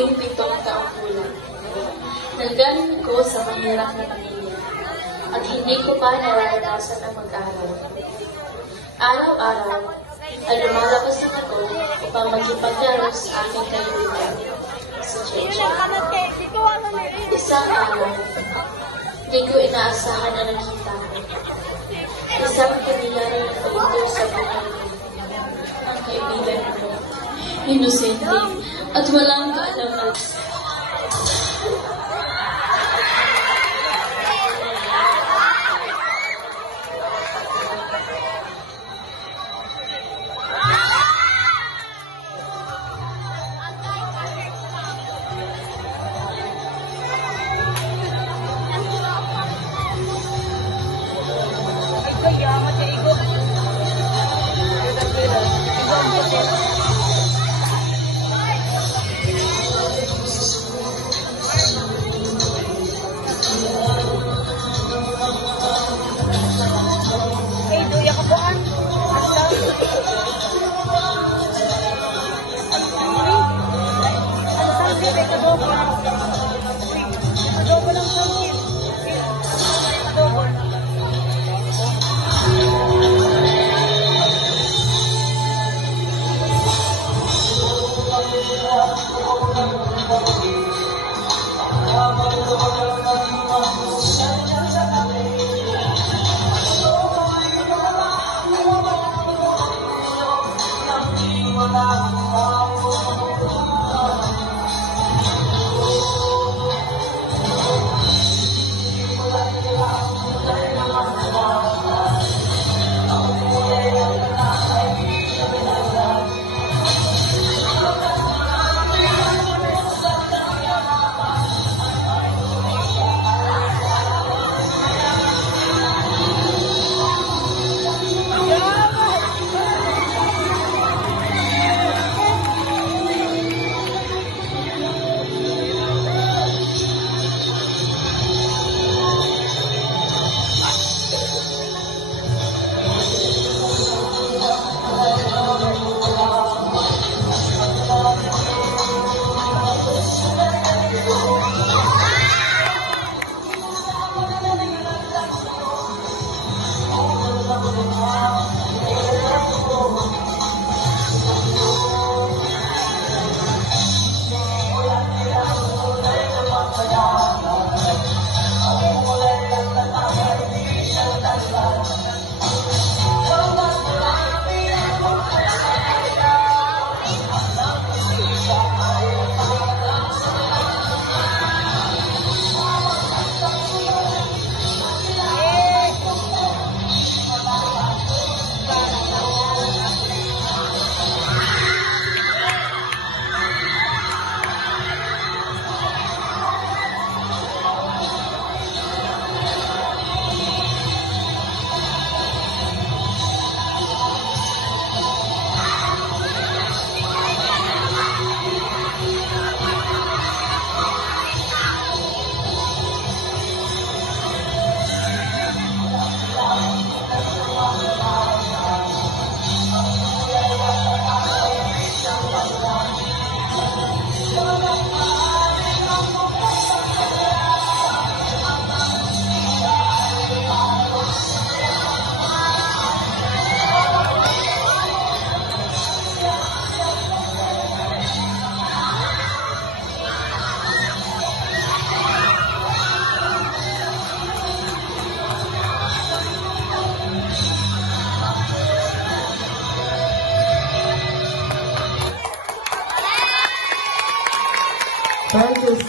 17 taong gulang. Nanggaling ko sa mahirap na pamilya at hindi ko pa nararanasan ang mag-aral. Araw-araw ay lumalabas na ako upang makipaglaro sa aking kaibigan, si Cheche. Isang araw, di ko inaasahan na nakita ko. Isang kanilalang ito sa buhay ko. Ang kaibigan ko, inosente at walang kaalaman. Thank you.